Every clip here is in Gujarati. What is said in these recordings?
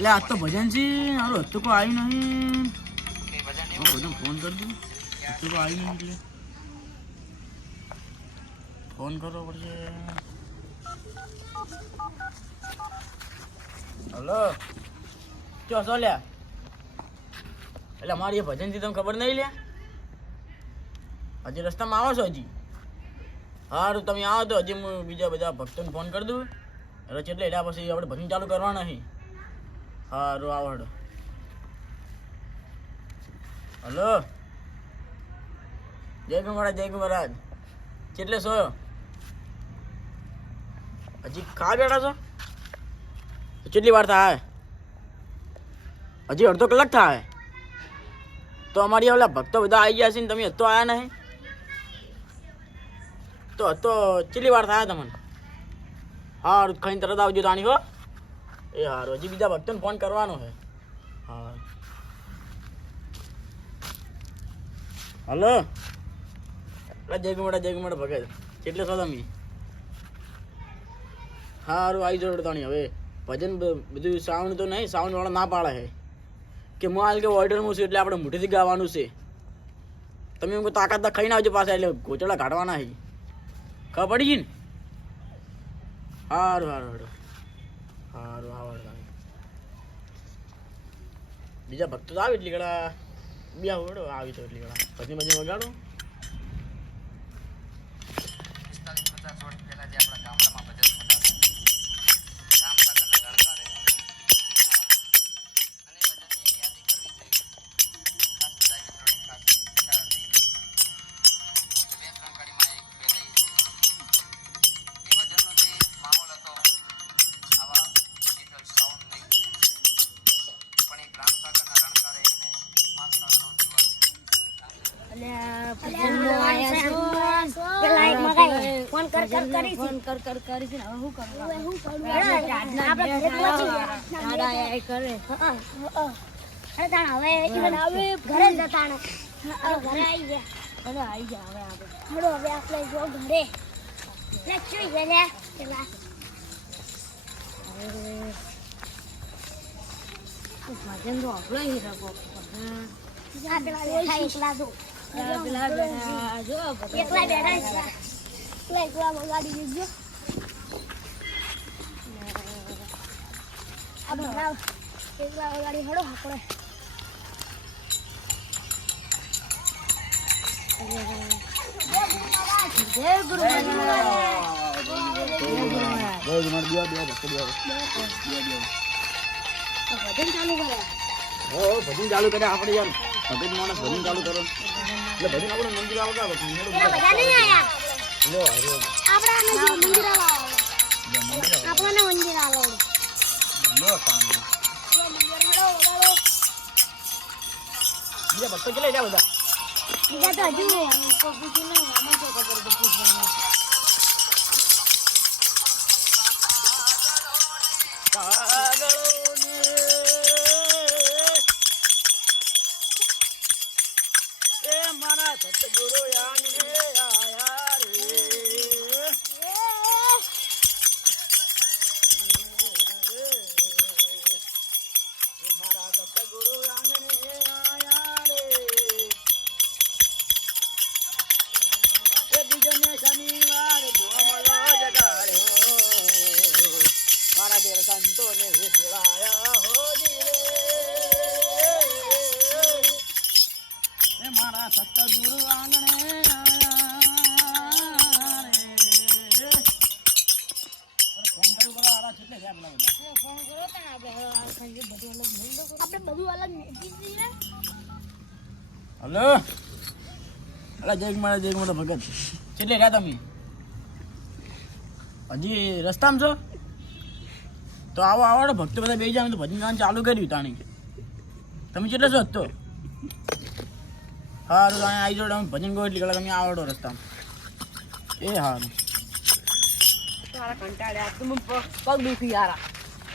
એટલે આજ તો ભજન છે મારું હત્તુ કોઈ આવ્યું નહીં ભજન ફોન કરી દઉં હત્તુ કોઈ આવ્યું નહીં એટલે ફોન કરવો પડશે હલો ચો છો લ્યા એટલે મારી એ ભજનથી તમને ખબર નહીં લ્યા હજી રસ્તામાં આવો છો હજી સારું તમે આવો તો હજી હું બીજા બધા ભક્તોને ફોન કરી દઉં એટલે એટલે એના પછી આપણે ભજન ચાલુ કરવાના નહીં સારું આવડો હલો જય મહારાજ કેટલે છો હજી ખા બેઠા છો કેટલી વાર થાય હજી અડધો કલાક થાય તો અમારી ઓલા ભક્તો બધા આવી ગયા છે ને તમે હત્તો આવ્યા નહીં તો હત્તો કેટલી વાર થાય તમને સારું ખાઈને તરત આવજો તાણી હો એ સારું હજી બીજા ભક્તોને ફોન કરવાનો છે હા હલો જય ગુમાડા ભગત કેટલે છો તમે સારું આવી જોડે તાણી હવે ભજન બધું સાઉન્ડ તો નહીં સાઉન્ડ વાળા ના પાડે છે કે હું હાલ કે ઓર્ડરમાં છું એટલે આપણે મોટેથી ગાવાનું છે તમે એમ તાકાત ખાઈને આવજો પાછા એટલે ગોચડા કાઢવાના છે ખબર પડી ગઈ ને સારું આવડ બીજા ભક્તો તો આવે એટલી ઘડા બે આવડો આવી તો એટલી ઘડા પછી વગાડો ભજન ચાલુ કરે આપણે યાર ભજન માણસ ભજન ચાલુ કરો એટલે ભજન આપણે મંદિર આવતા બીજા ભક્તો કેટલા જાય બધા બીજા તો હજુ મારા સતગુરુ આંગણે આયા રે મારા સતગુરુ આંગણે આયા રે એ બીજને શનિવાર જોમલો જગાડ્યો મારા દેર સંતોને વિસરાયા હો મારા સતગુરુ આંગણે હલો અલા જય મારા ભગત કેટલે રહ્યા તમે હજી રસ્તામાં છો તો આવો આવડે ભક્તો બધા બેસી જાવ તો ભજન ગાવાનું ચાલુ કર્યું તાણી તમે કેટલે છો તો સારું આવી જોડે અમે ભજન ગયો એટલી કલાક તમે આવડો રસ્તામાં એ સારું કંટાળ્યા તું પગ દુખી યાર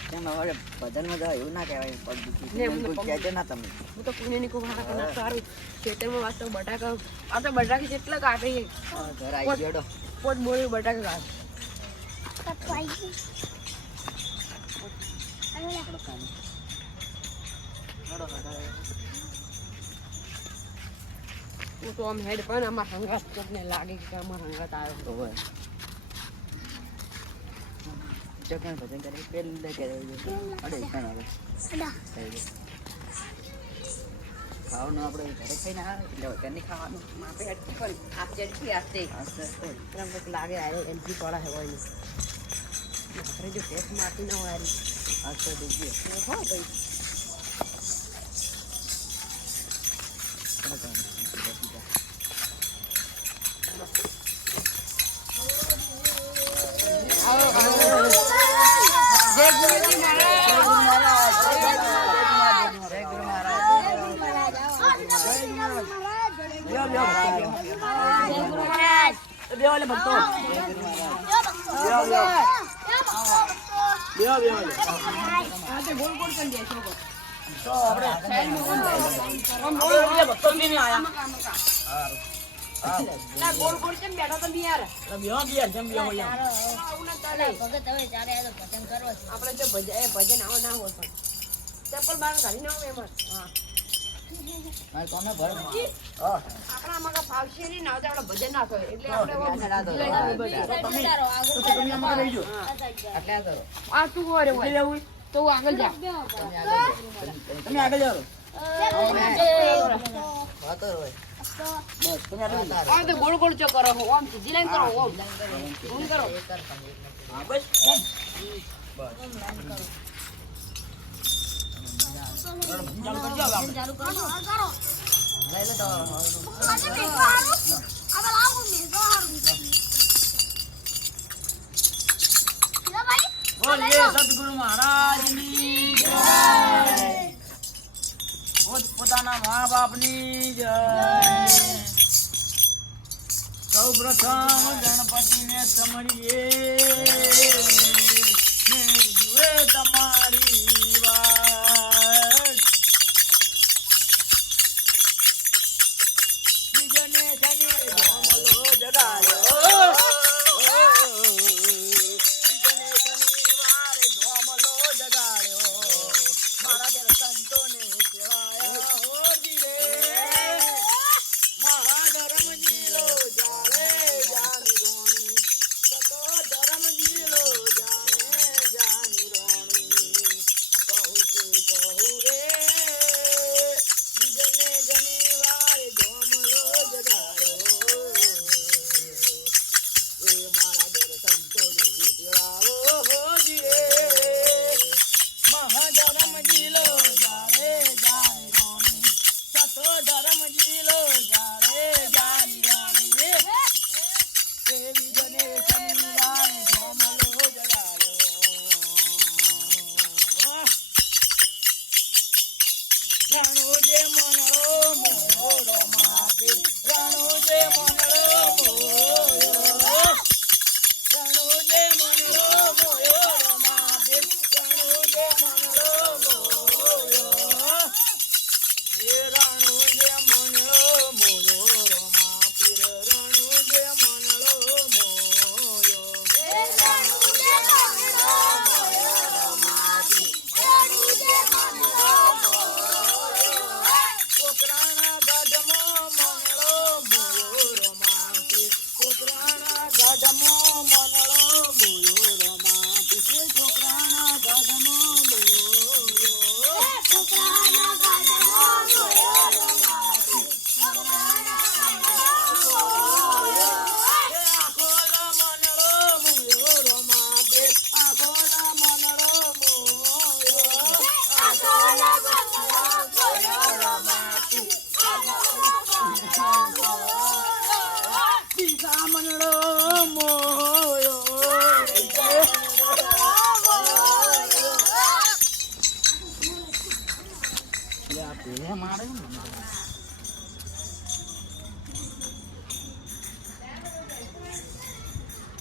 કેમ હવે ભજનમાં જાય એવું ના કહેવાય પગ દુખી કહેજો ના તમે હું તો પુણ્યની ખૂબ હારા સારું ખેતરમાં વાત તો બટાકા આ તો બટાકા કેટલા કાઢે ઘર આવી જોડો પોત બોરી બટાકા કાઢે હું તો આમ હેડ પણ આમાં હંગાત કોકને લાગે કે આમાં હંગાત આવ્યો તો હોય ચકન ભજન કરે પેલે કરે અડે કાન આવે ખાવાનું આપણે ઘરે ખાઈને આવે એટલે ઘરની ખાવાનું માપે હેડકી પણ આપ જેટલી આસ્તે એમ કંઈક લાગે આરે એલજી પડા હે હોય નહીં આપણે જો ફેસ મારતી ના હોય આરી આસ્તે દેખીએ હો ભાઈ જય ગુરુજી બેવાલે ભક્તો બેવાલે આજે ગોળ ગોળ કરી દે છોકરો તો આપણે ભક્તો નહીં આયા ના ગોળ ગોળ કેમ બેઠો તો યાર બેવા ગયા જેમ બેવા યાર આવું ના ચાલે આપણે જો ભજન આવો ના હોય પણ ચપ્પલ બહાર કાઢી ના આવે એમાં હા મારે કોને ભર આપણા આમાં કાંઈ ફાવશે નહીં ને આપણે ભજન ના થાય એટલે આપણે તમે અમારે લઈ જાઓ આટલા કરો આ તું હોય રે હોય તો હું આગળ જા તમે આગળ જાઓ વાતો હોય બસ તમે આગળ જાઓ આ તો ગોળ ગોળ ચો કરો ઓમ સીધી લાઈન કરો ઓમ ઓમ કરો હા બસ બસ ચાલુ કરજો આપણે લઈ લે તો બોલીએ સદગુરુ મહારાજની જય પોતાના મા બાપની જય સૌ પ્રથમ ગણપતિને સમરીએ ને જુએ તમારી વાત બીજને શનિ જમલો જગાડ્યો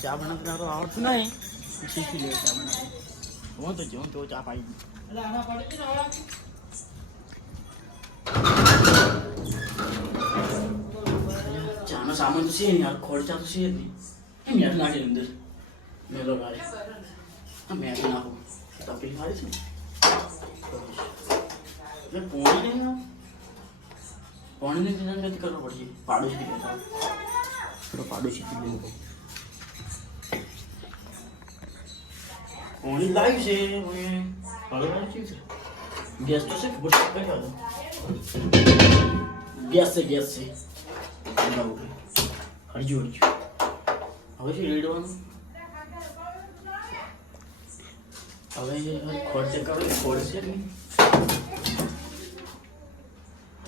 ચા બનાવતા આવડતું નહીં શીખી લે ચા બનાવતા હું તો ચા પાઈ ચાનો સામાન તો છે ને યાર ખોરચા તો છે જ નહીં એમ યાર નાખી અંદર મેલો વાળે મેં નાખું તપેલી મારી છે પોણી નહીં આવે પાણીની દિન નથી કરવું પડશે પાડોશી કહેતા થોડો પાડોશી લેવું પાણી લાવ્યું છે હવે શું છે ગેસ તો છે ખબર છે કઈ ખાધો ગેસ છે હરજુ હવે શું રેડવાનું હવે ખોરશે કરો ખોરશે નહીં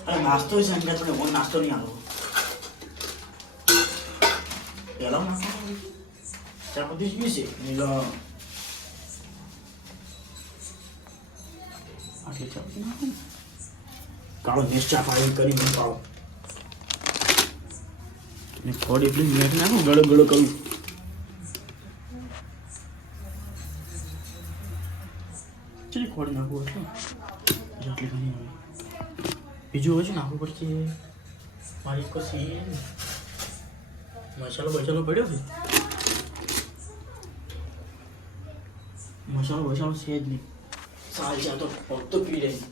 અરે નાસ્તો છે એમ કે પણ નાસ્તો નહીં આવ્યો પેલા નાસ્તો ચા પતી જ છે નીલો આટલી ચા પતી નાખો કાળો નિશ્ચા ફાઈલ કરી મને પાડો ને ખોડ એટલી મેટ નાખો ગળો ગળો કરું ચલી ખોડ નાખવું એટલે આટલી ઘણી આવે બીજું હોય છે નાખવું પડશે મારી કશી મસાલો પડ્યો છે મસાલો છે જ નહીં સારી ચા તો પગ તો પી રહી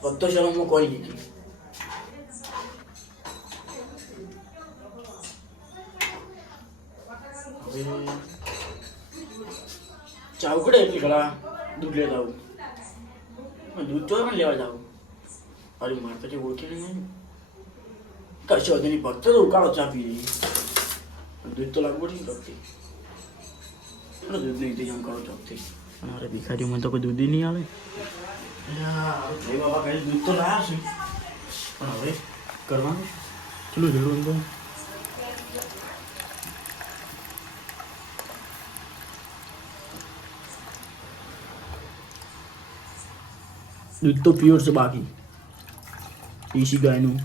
પગ તો શરમમાં કોઈ નહીં હવે ચા ઉકળે એટલી ઘણા દૂધ લેતા આવું દૂધ તો પણ લેવા જાવ અરે મારે તો ઓળખી નહીં કરશો તેની ભક્ત તો ઉકાળો ચા પી રહી દૂધ તો લાગવું પડશે ભક્તિ દૂધ નહીં થઈ કરો ચોકથી અરે ભિખારી મને તો કોઈ દૂધ નહીં આવે ભાઈ બાબા કહે દૂધ તો લાયા છે પણ હવે કરવાનું ચલો જરૂર અંદર દૂધ તો પ્યોર છે બાકી દેશી ગાયનું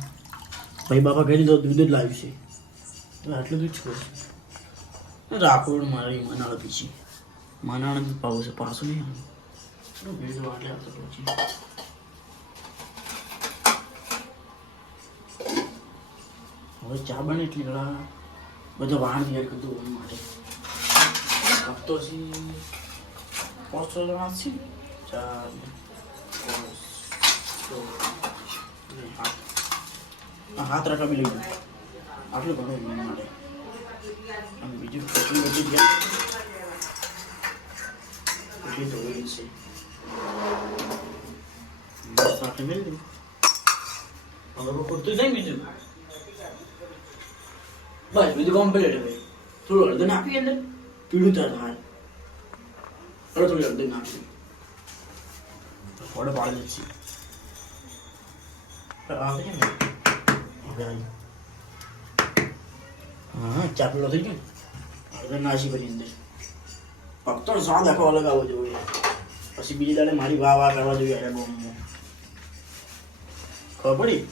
ભાઈ બાપા કહી તો દૂધ જ લાવ્યું છે તો આટલું દૂધ છોડ રાખોડ મારી મનાળ પીછી મનાળ જ પાવું છે પાછું નહીં આવે ભેજો આટલે આવતો પછી હવે ચા બને એટલી ઘણા બધો વાણ તૈયાર કરતું માટે હપ્તો છે 500 જણા છે 4 હાથ રાખા બી લઈ ગયું આટલું ઘણું મને માટે અને બીજું કેટલી બધી ગયા એટલી ધોઈ છે બસ આટલે મેળ દઉં હવે પૂરતું નહીં બીજું બસ બીજું કમ્પ્લીટ હવે થોડું હળદર નાખી અંદર પીળું તાર થાય થોડી હળદર નાખી ફોડો પાડી દે છે હા ચાપલો થઈ ગયો હળદર નાસી બની અંદર ફક્ત સ્વાદ આખો અલગ આવવો જોઈએ પછી બીજી દાડે મારી વાહ કરવા જોઈએ અરે બહુ ખબર પડી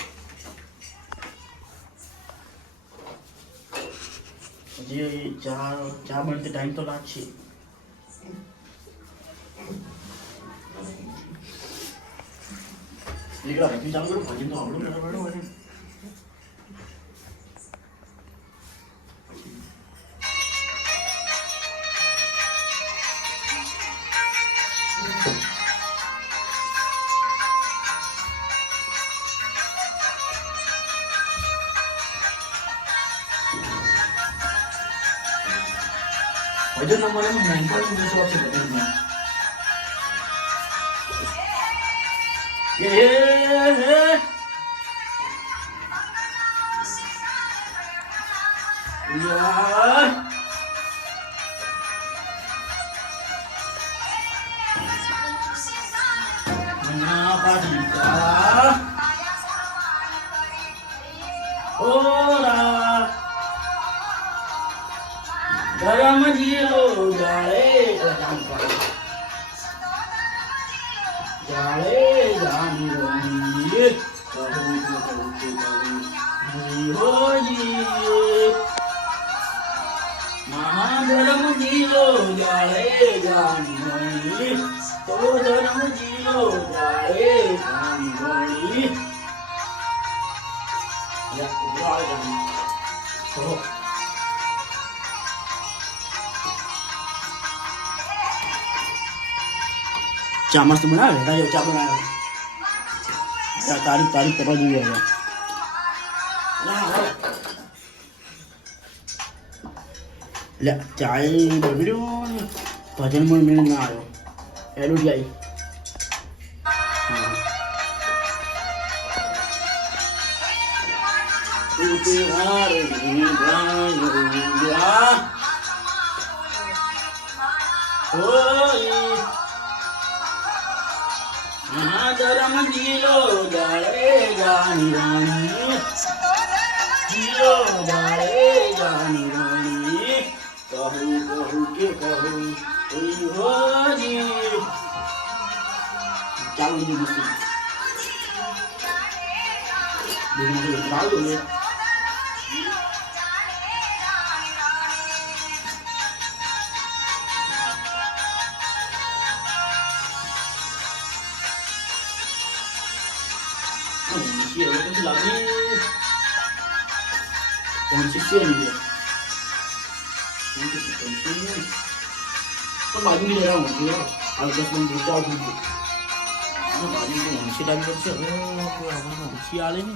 હજી ચા બનતે ટાઈમ તો લાગશે દીકરા ભજન ચાલુ કરું ભજન તો આવડું ભજન નંબર મેન્ટલ શોખ છે ભજનમાં ગરમ જીલો જાળે જાળે જાની રંગી મહા ગરમ જીલો જાળે જાની રંગી તો ગરમ જીલો જાળે જાની રંગી ચા મસ્ત બનાવે રાજો ચા બનાવે તારીખ તપાસ જોઈએ હવે. લે ચાય બગડ્યું ને ભજનમાં મેળ ના આવ્યો એનું જ આવી. ધરમ જીલો જાળે જાની રાણી, જીલો જાળે જાની રાણી, કહું કે કહું ઓય હોજી. ચાલુ જ મસ્તી ચાલુ ને બાજુ ની જરા ઊંઘી આ 10 મિનિટ બચાવ દીધું. બાજુ તો ઊંઘી ડાલી પડશે. ઊંઘી આલે ને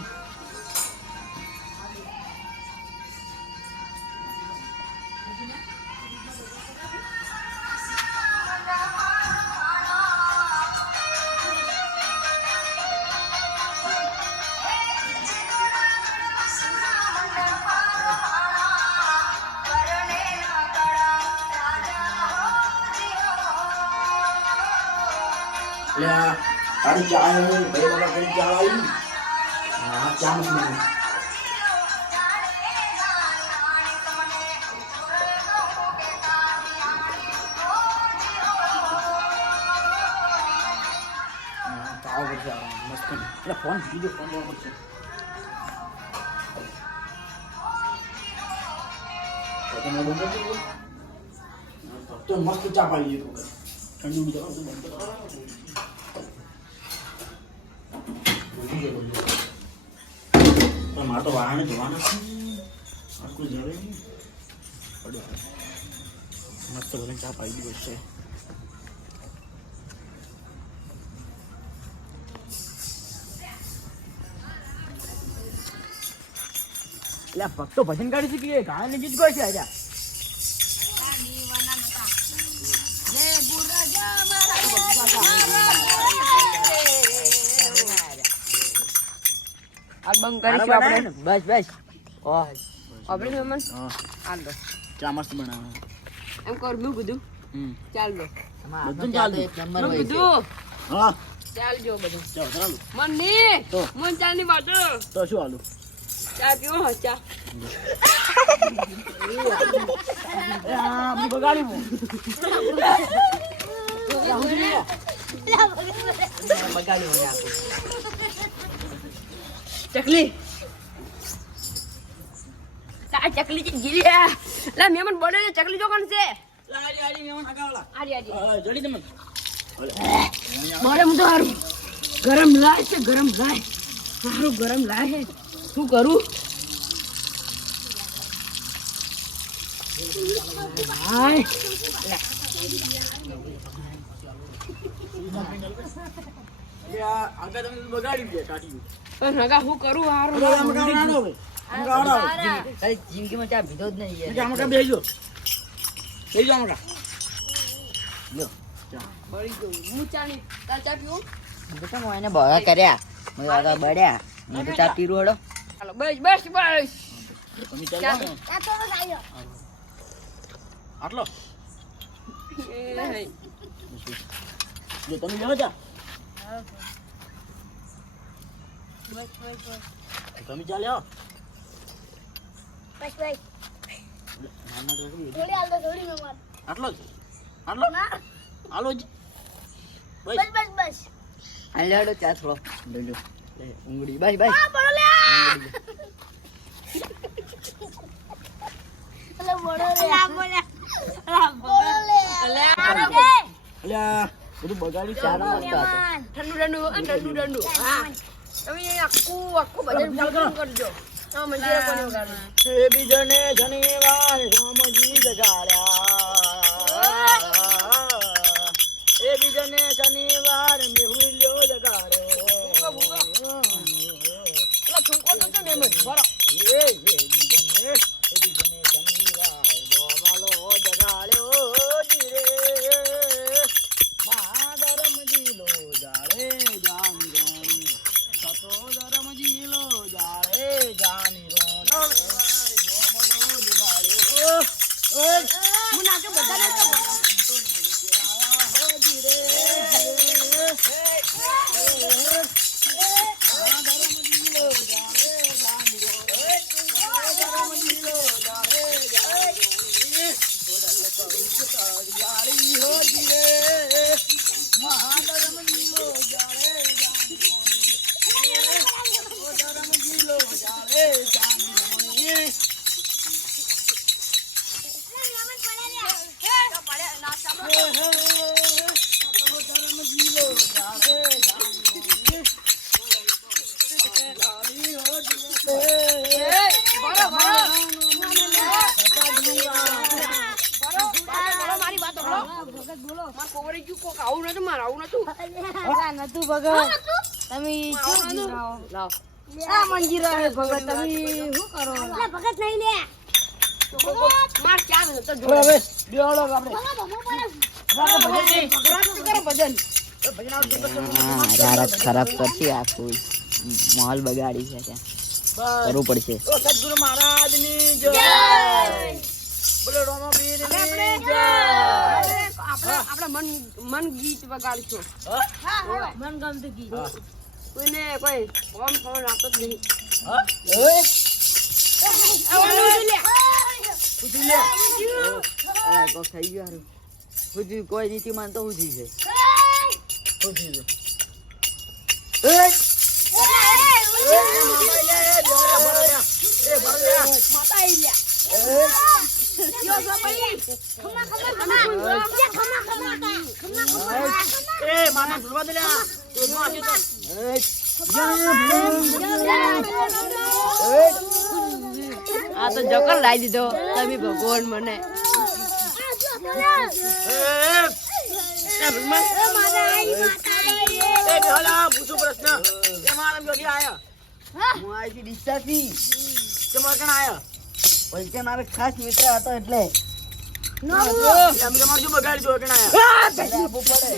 તારી ચા ભાઈ વાળા કરી ચા આવી. હા ચા મત મને ચાવ પડશે મસ્ત. એટલે ફોન બીજો ફોન લેવો પડશે. તો મસ્ત ચા પાડી એક વખત ઠંડુ બીજા પણ મારે તો વાહને ધોવાના છે. કોઈ જવે નહીં પડ્યો મસ્ત બધાને ચા પાડી દીધો છે. એટલે ભક્તો ભજન કાઢી શીખીએ ગાયને ગીત કોઈ છે આજે બંધ કરીશું આપણે. બસ બસ આપણે મહેમાન હાલ દો ચા મસ્ત બનાવે એમ કર દઉં બધું. ચાલ દો બધું ચાલ દે બધું. હા ચાલ જો બધું ચાલો મન ની તો મન ચાલ ની બાજુ તો શું હાલું ચા પીવો હો ચા. બગાડી ચકલી આ ચકલી જે ગીરી લા મેમન બોલે છે ચકલી જો કોણ છે આડી જલ્દી તમે મારે હું તો હારું ગરમ લાય છે ગરમ લાય હારું ગરમ લાય છે શું કરું હાય આગળ તમે બગાડી દે કાઢી પણ હગા હું કરું હારું જિંદગીમાં ચા પીધો જ નહીં. બેસજો આમકા બળી ગયું હું ચાલી તાર ચા પીવું બેટા હું એને બળા કર્યા મેં આગળ બળ્યા મેં તો ચા પીરું હેડો. હાલો બસ બસ બસ તમે ચાલો આટલો જો તમે જાઓ ચા તમે ચાલે આવો આટલો જ હાલો જ બસ હાલ હેડો ચા થોડો લઈ લો ઊંઘડી બસ બસ અલ્યા બધું બગાડી ચાનો મસ્ત હતો. ઠંડુ ઠંડુ હા તમે આખું બજાર ચાલુ કરજો હા મંજીરા કોને વગાડો એ બીજને શનિવાર રામજી જગાડ્યા એ બીજને શનિવાર મેહુલ્યો જગાડ્યો બરો એ દીજને શનિવાર ગોવાલો જગાડ્યો જીરે મહાધર્મ જીલો જાળે જાની રોણી સતો ધર્મ જીલો જાળે જાની રોણી ગોવાલો જગાડ્યો હું નાચો બધાને તો ખરાબ કરશે આખું માહોલ બગાડી છે ત્યાં કરવું પડશે. સદગુરુ મહારાજની જય. બોલો રોમાપીરની જય. આપણે મન ગીત વગાડશું. મન ગમતું ગીત. કોઈને કોઈ ફોન આપતો જ નહીં. થઈ ગયું હુજી કોઈ નીતિ માનતો હુજી છે. આ તો જકર લાવી દીધો તમે ભગવાન મને. પૂછું પ્રશ્ન હું અહીંથી ડિસ્ચાર્જથી આયા પૈસા મારો ખાસ મિત્ર હતો એટલે તમારે શું બગાડી દો કણ આયા આપવું પડે.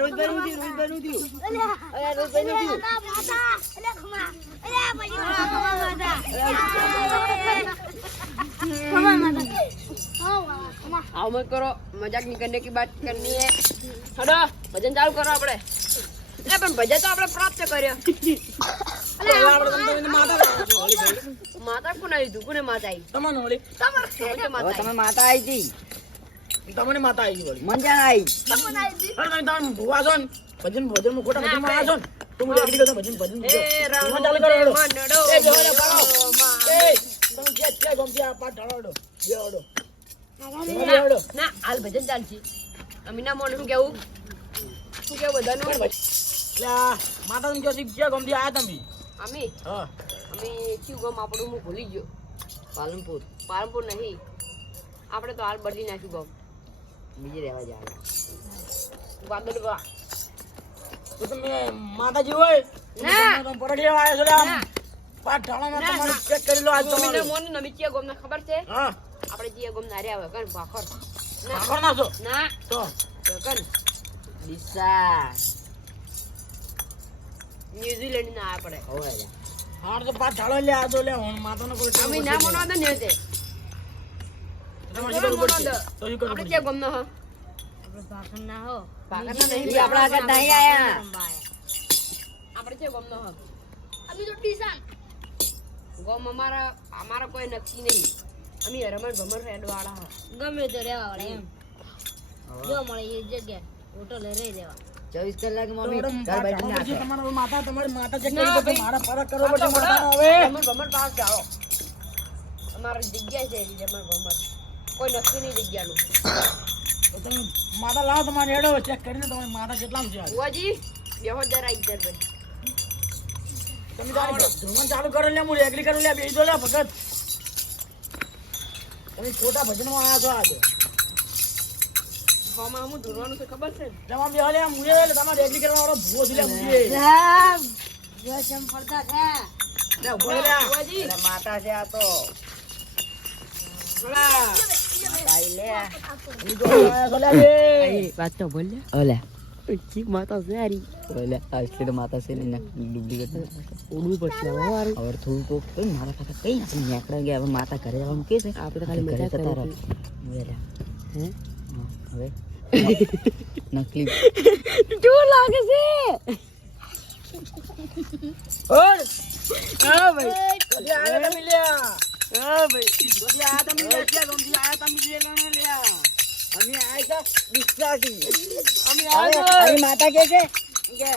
રોજ બનું आओ मत करो, मजाक नहीं करने की बात करनी है. हटो भजन चालू करो આપણે. એટલે પણ ભજન તો આપણે પ્રાપ્ત કર્યો. માતા કોને લીધું? કોને માતા આવી? તમને વળી તમે માતા આવી હતી. તમને માતા આવી વળી મંજાણ આવી. તમે ભૂવા છો ને ભજન ભજન માં ખોટા ભજન માં આવ્યા છો ને તો હું એગ્રી કરતો ભજન ભજન એ રામ ચાલુ કરો હેડો. મનડો એ બેહો પાડો. એ તમે જે ગમતી આ પાટ ઢાળો બેહો બેહો. ના હાલ ભજન ચાલશે. અમીના મોન શું કેવું? શું કેવું બધાનું? માતા તમે કહો છે ગમતી આયા તમે અમી હા અમી શું ગામ આપણું હું ભૂલી ગયો. પાલનપુર પાલનપુર નહીં, આપણે તો હાલ બદલી નાખ્યું ગામ. બીજે રહેવા જાય. વાદળવા તો તમે માતાજી હોય ના. તમે પરડી આવ્યા છો આમ ના. પાટ ઢાળામાં તમારે ચેક કરી લો આજ અમીના તમારે મોન નમી ચિયા ગામને ખબર છે? હા આપણે ચિયા ગામ ના રહ્યા હોય કન ભાખર. ભાખર નાખો ના તો કન ડીસા ન્યુઝીલેન્ડ ના આપણે. હવે હાર તો પાટ ઢાળો લે આ તો લે હું માતાનો કોઈ અમે ના મોનો તો ને તે તમારે શું કરવું પડશે? તો શું કરવું આપણે પડશે? ચિયા ગામ ના હો આપણે ભાખર ના હો ભાખર ના નહીં, ઈ આપણા આગળ નહીં આયા. આપણે ચિયા ગામ ના હો. અમે તો ટીસા ગામ અમારા કોઈ નક્કી નહીં. અમે રમણ ભમણ રેડ વાળા હો. ગમે તો રહેવા વાળા એમ જો મળે એ જગ્યા હોટલે રહી રહેવા. 24 કલાક તો મમ્મી મેડમ, ઘર બેઠી પાટ નાખે. તમારી માતા ચેક ના, કરી ભાઈ. મારા ફરક કરવો પડશે માતાનો હવે રમણ ભમણ પાસ જાઓ. અમારી જગ્યા છે એની રમણ ભમણ. કોઈ નક્કી નહીં જગ્યાનું. તો તમે માતા લાવો તમારે હેડો ચેક કરીને તમારી માતા કેટલામ છે આજે? બુઆજી બેહો જરા ઇધર બે. તમે તારી ધૂમન ચાલુ કરો લે હું એગ્રી કરું લે બેસી દો લે ભગત તમે ખોટા ભજનમાં આવ્યા છો આજે ગામમાં હું ઢોરવાનું છે ખબર છે જમા બે લે મુએ લે તમારે રેડી કરવા વાળો ભૂવો છે લે મુએ જો ચમ પડતા છે લે ઉભો રે ભુવાજી. અરે માતા છે આ તો ઓલા માતા ઈ લે ઈ જો સોલ્યા બે વાત તો બોલ ઓલે કી માતા સારી ઓલે આટલી તો માતા છે ને ડુપ્લિકેટ ઓડું પડશે હવે થોડું તો કઈ મારા કાકા કઈ આપણે નેકડા ગયા હવે માતા ઘરે આવવાનું કે છે આપણે ખાલી મજા કરતા રહો હે હવે નકલી જો લાગે છે ઓર હા ભાઈ કદી આયા તમે લ્યા હા ભાઈ કદી આયા તમે લ્યા ક્યાં ગમતી આયા તમે લ્યા અમે આયા કા બિસ્સાટી અમે આયા અરે માતા કે છે કે